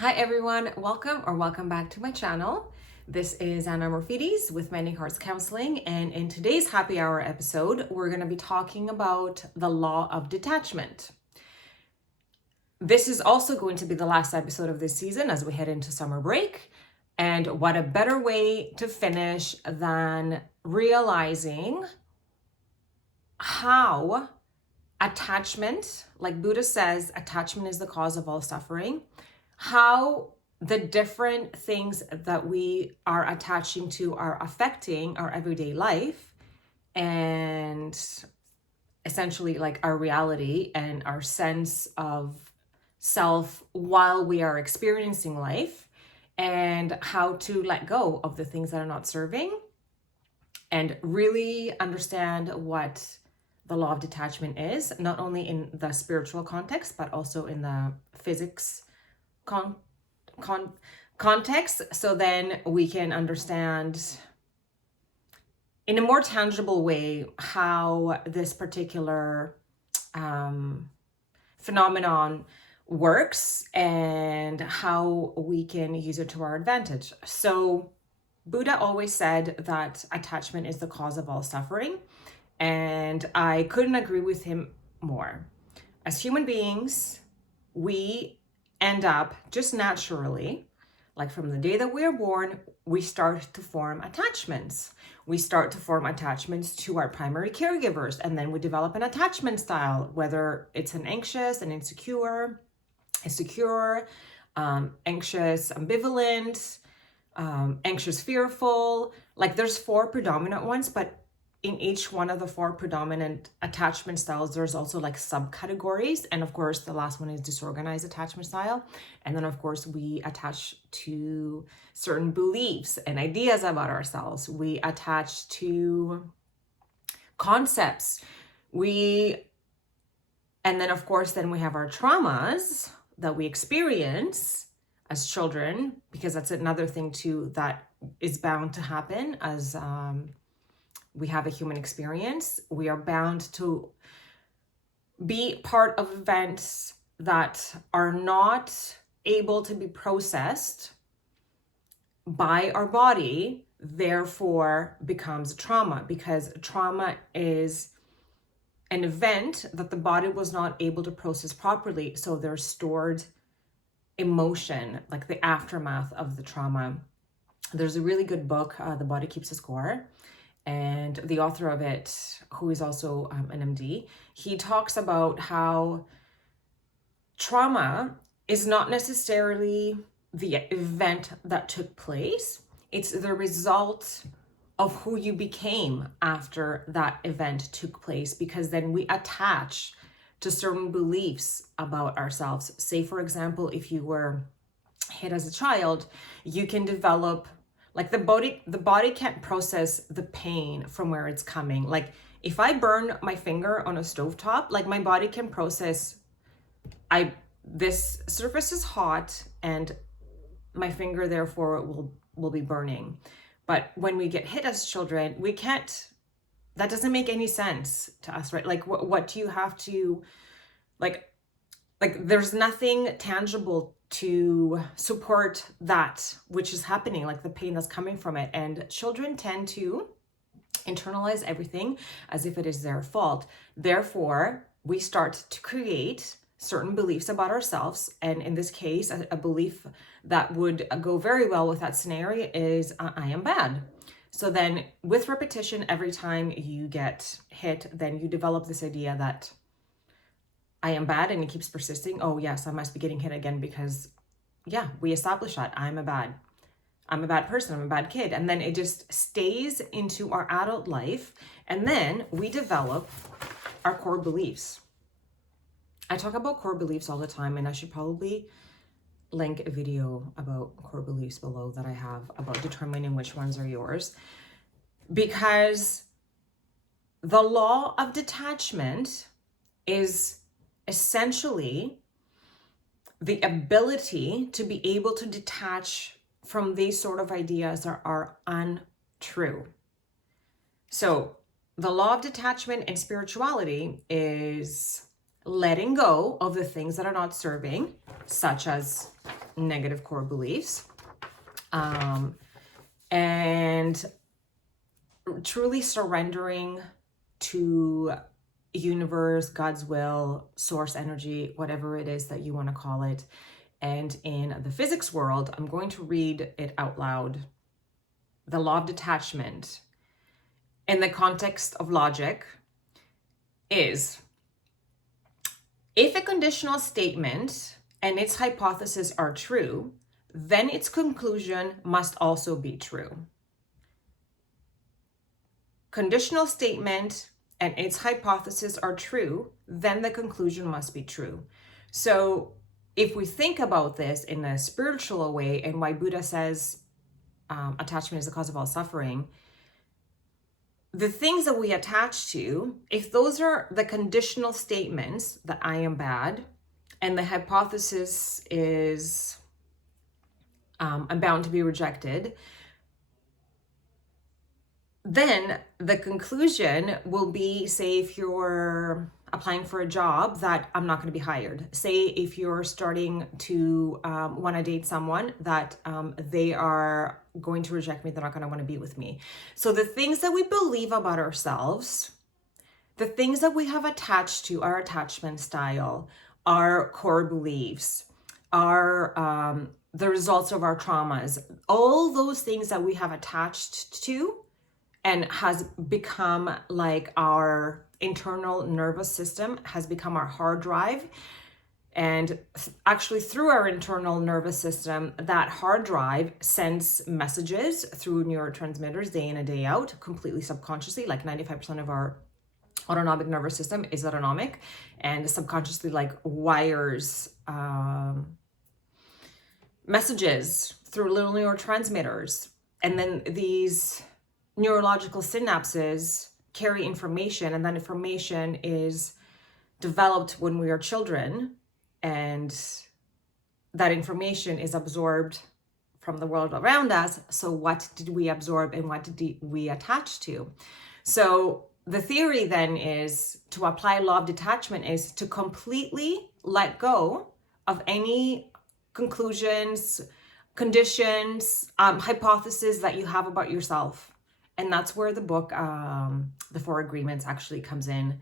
Hi everyone, welcome back to my channel. This is Anna Morfides with Mending Hearts Counseling, and in today's happy hour episode, we're going to be talking about the law of detachment. This is also going to be the last episode of this season as we head into summer break. And what a better way to finish than realizing how attachment, like Buddha says, attachment is the cause of all suffering, how the different things that we are attaching to are affecting our everyday life and essentially like our reality and our sense of self while we are experiencing life, and how to let go of the things that are not serving and really understand what the law of detachment is, not only in the spiritual context, but also in the physics context. So then we can understand in a more tangible way how this particular phenomenon works and how we can use it to our advantage. So Buddha always said that attachment is the cause of all suffering, and I couldn't agree with him more. As human beings, we end up just naturally, like from the day that we are born, we start to form attachments. We start to form attachments to our primary caregivers, and then we develop an attachment style, whether it's an anxious, an insecure, a secure, anxious, ambivalent, anxious, fearful. Like there's 4 predominant ones, but in each one of the 4 predominant attachment styles, there's also like subcategories. And of course, the last one is disorganized attachment style. And then of course, we attach to certain beliefs and ideas about ourselves. We attach to concepts. And then of course, then we have our traumas that we experience as children, because that's another thing too that is bound to happen as we have a human experience. We are bound to be part of events that are not able to be processed by our body, therefore becomes trauma, because trauma is an event that the body was not able to process properly. So there's stored emotion, like the aftermath of the trauma. There's a really good book, The Body Keeps a Score. And the author of it, who is also an MD, he talks about how trauma is not necessarily the event that took place. It's the result of who you became after that event took place, because then we attach to certain beliefs about ourselves. Say, for example, if you were hit as a child, you can develop, like the body can't process the pain from where it's coming. Like if I burn my finger on a stovetop, like my body can process, this surface is hot and my finger therefore will be burning. But when we get hit as children, we can't, that doesn't make any sense to us, right? Like what do you have to, like there's nothing tangible to support that which is happening, like the pain that's coming from it. And children tend to internalize everything as if it is their fault. Therefore, we start to create certain beliefs about ourselves. And in this case, a belief that would go very well with that scenario is, I am bad. So then with repetition, every time you get hit, then you develop this idea that I am bad, and it keeps persisting. Oh yes, I must be getting hit again because, yeah, we established that I'm a bad person, I'm a bad kid. And then it just stays into our adult life. And then we develop our core beliefs. I talk about core beliefs all the time, and I should probably link a video about core beliefs below that I have about determining which ones are yours, because the law of detachment is essentially the ability to be able to detach from these sort of ideas that are untrue. So the law of detachment in spirituality is letting go of the things that are not serving, such as negative core beliefs. And truly surrendering to universe, God's will, source energy, whatever it is that you want to call it. And in the physics world, I'm going to read it out loud. The law of detachment, in the context of logic, is if a conditional statement and its hypothesis are true, then its conclusion must also be true. Conditional statement and its hypothesis are true, then the conclusion must be true. So if we think about this in a spiritual way, and why Buddha says attachment is the cause of all suffering, the things that we attach to, if those are the conditional statements that I am bad, and the hypothesis is I'm bound to be rejected, then the conclusion will be, say, if you're applying for a job, that I'm not going to be hired. Say if you're starting to want to date someone, that they are going to reject me, they're not going to want to be with me. So the things that we believe about ourselves, the things that we have attached to our attachment style, our core beliefs, our the results of our traumas, all those things that we have attached to and has become like our internal nervous system, has become our hard drive. And actually through our internal nervous system, that hard drive sends messages through neurotransmitters day in and day out, completely subconsciously. Like 95% of our autonomic nervous system is autonomic, and subconsciously like wires messages through little neurotransmitters. And then these neurological synapses carry information, and that information is developed when we are children, and that information is absorbed from the world around us. So what did we absorb and what did we attach to? So the theory then is to apply law of detachment is to completely let go of any conclusions, conditions, hypotheses that you have about yourself. And that's where the book, The Four Agreements, actually comes in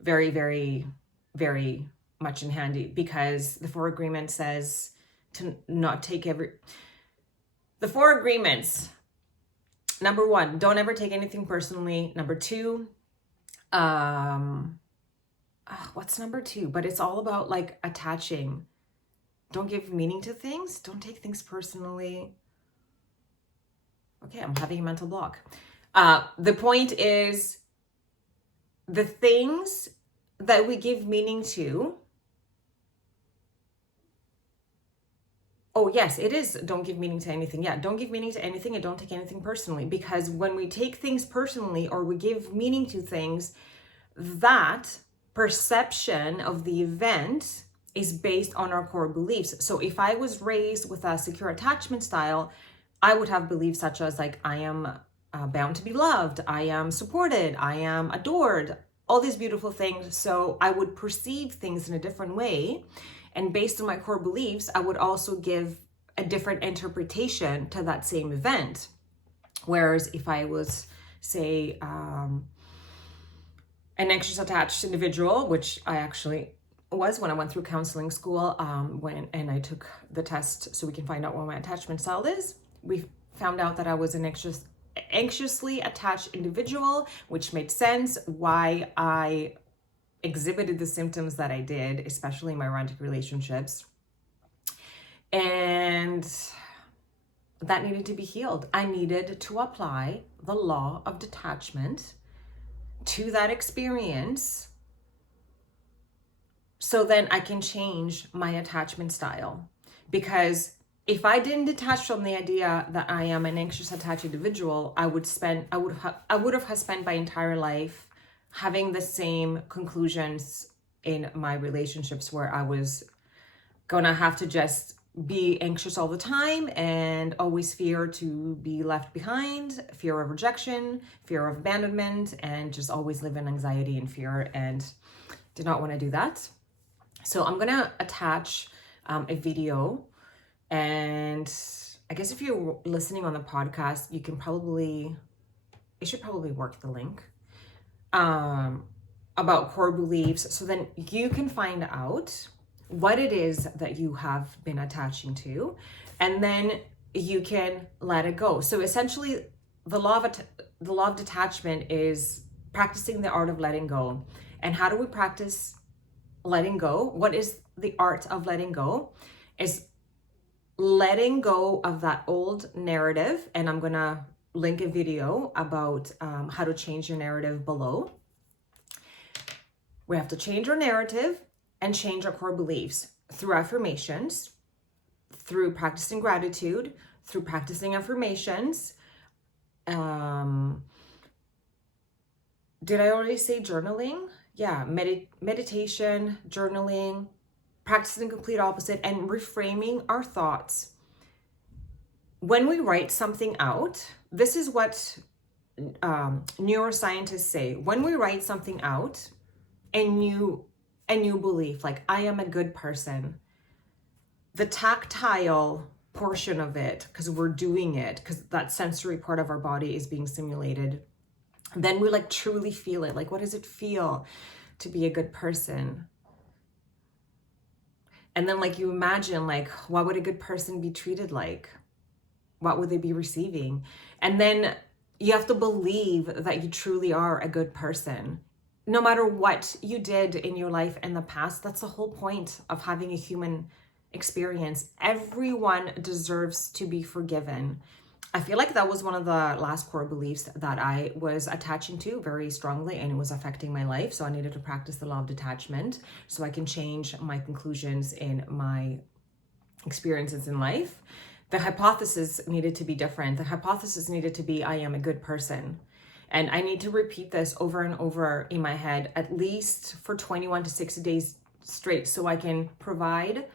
very, very, very much in handy, because the Four Agreements says to not take the Four Agreements. Number one, don't ever take anything personally. Number two, what's number two? But it's all about like attaching. Don't give meaning to things. Don't take things personally. Okay, I'm having a mental block. The point is, the things that we give meaning to. Oh, yes, it is. Don't give meaning to anything. Yeah, don't give meaning to anything and don't take anything personally. Because when we take things personally or we give meaning to things, that perception of the event is based on our core beliefs. So if I was raised with a secure attachment style, I would have beliefs such as like, I am bound to be loved, I am supported, I am adored, all these beautiful things. So I would perceive things in a different way. And based on my core beliefs, I would also give a different interpretation to that same event. Whereas if I was, say, an anxious attached individual, which I actually was when I went through counseling school, and I took the test so we can find out what my attachment style is, we found out that I was an anxiously attached individual, which made sense why I exhibited the symptoms that I did, especially in my romantic relationships. And that needed to be healed. I needed to apply the law of detachment to that experience so then I can change my attachment style. Because if I didn't detach from the idea that I am an anxious attached individual, I would have spent my entire life having the same conclusions in my relationships, where I was gonna have to just be anxious all the time and always fear to be left behind, fear of rejection, fear of abandonment, and just always live in anxiety and fear, and did not want to do that. So I'm gonna attach a video And I guess if you're listening on the podcast, it should probably work the link about core beliefs. So then you can find out what it is that you have been attaching to, and then you can let it go. So essentially, the law of detachment is practicing the art of letting go. And how do we practice letting go? What is the art of letting go? Is letting go of that old narrative. And I'm gonna link a video about how to change your narrative below. We have to change our narrative and change our core beliefs through affirmations, through practicing gratitude, through practicing affirmations. Did I already say journaling? Yeah, meditation, journaling, practicing complete opposite, and reframing our thoughts. When we write something out, this is what neuroscientists say. When we write something out, a new belief, like I am a good person, the tactile portion of it, because we're doing it, because that sensory part of our body is being stimulated, then we like truly feel it. Like, what does it feel to be a good person? And then like you imagine, like, what would a good person be treated like? What would they be receiving? And then you have to believe that you truly are a good person. No matter what you did in your life in the past, that's the whole point of having a human experience. Everyone deserves to be forgiven. I feel like that was one of the last core beliefs that I was attaching to very strongly, and it was affecting my life. So I needed to practice the law of detachment so I can change my conclusions in my experiences in life. The hypothesis needed to be different. The hypothesis needed to be, I am a good person. And I need to repeat this over and over in my head, at least for 21 to 60 days straight, so I can provide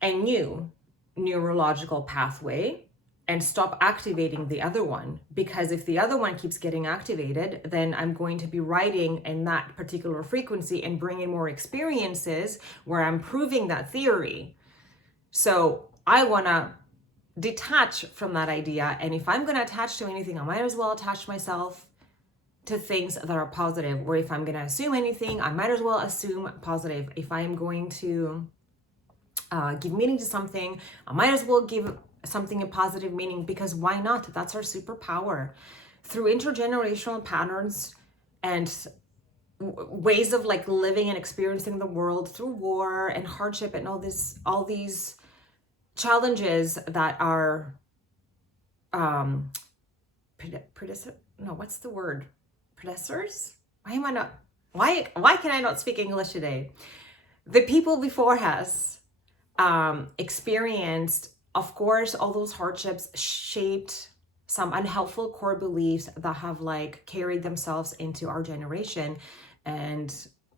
a new neurological pathway and stop activating the other one. Because if the other one keeps getting activated, then I'm going to be writing in that particular frequency and bringing more experiences where I'm proving that theory. So I want to detach from that idea. And if I'm going to attach to anything, I might as well attach myself to things that are positive. Or if I'm going to assume anything, I might as well assume positive. If I'm going to give meaning to something, I might as well give something a positive meaning, because why not? That's our superpower. Through intergenerational patterns and ways of like living and experiencing the world, through war and hardship and all these challenges that are predecessors. Why can I not speak English today? The people before us experienced, of course, all those hardships shaped some unhelpful core beliefs that have like carried themselves into our generation. And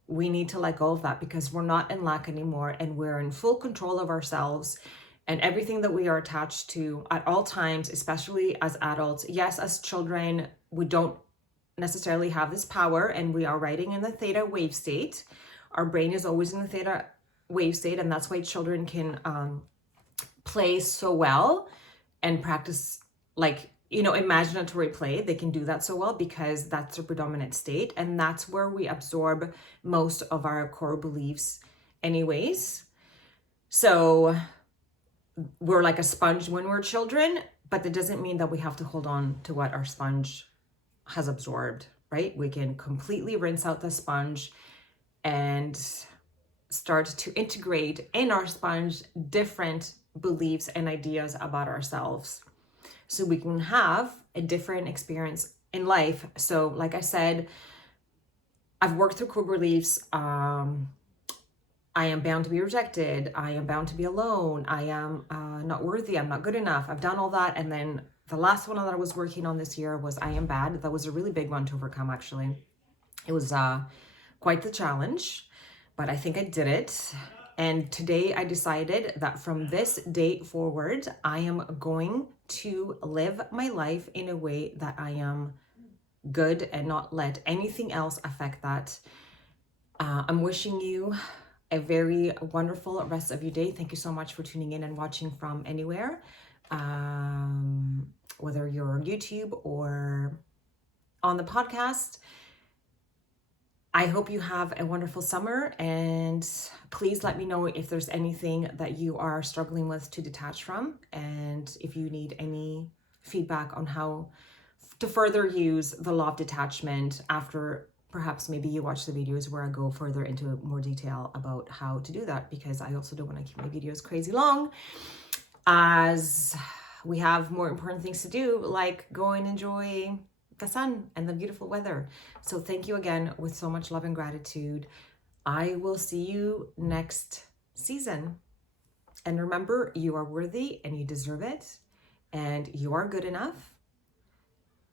we need to let go of that, because we're not in lack anymore, and we're in full control of ourselves and everything that we are attached to at all times, especially as adults. Yes, as children, we don't necessarily have this power, and we are writing in the theta wave state. Our brain is always in the theta wave state, and that's why children can play so well and practice, like, imaginatory play. They can do that so well because that's their predominant state, and that's where we absorb most of our core beliefs anyways. So we're like a sponge when we're children, but that doesn't mean that we have to hold on to what our sponge has absorbed, right? We can completely rinse out the sponge and start to integrate in our sponge different beliefs and ideas about ourselves, so we can have a different experience in life. So like I said, I've worked through core beliefs. I am bound to be rejected. I am bound to be alone. I am not worthy. I'm not good enough. I've done all that. And then the last one that I was working on this year was I am bad. That was a really big one to overcome, actually. It was quite the challenge, but I think I did it. And today I decided that from this day forward, I am going to live my life in a way that I am good and not let anything else affect that. I'm wishing you a very wonderful rest of your day. Thank you so much for tuning in and watching from anywhere, whether you're on YouTube or on the podcast. I hope you have a wonderful summer, and please let me know if there's anything that you are struggling with to detach from, and if you need any feedback on how to further use the law of detachment after perhaps maybe you watch the videos where I go further into more detail about how to do that, because I also don't want to keep my videos crazy long, as we have more important things to do, like go and enjoy the sun and the beautiful weather. So thank you again with so much love and gratitude. I will see you next season. And remember, you are worthy and you deserve it, and you are good enough,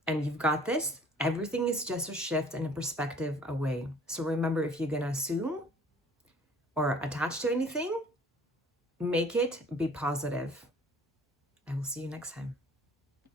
and you've got this. Everything is just a shift and a perspective away. So remember, if you're going to assume or attach to anything, make it be positive. I will see you next time.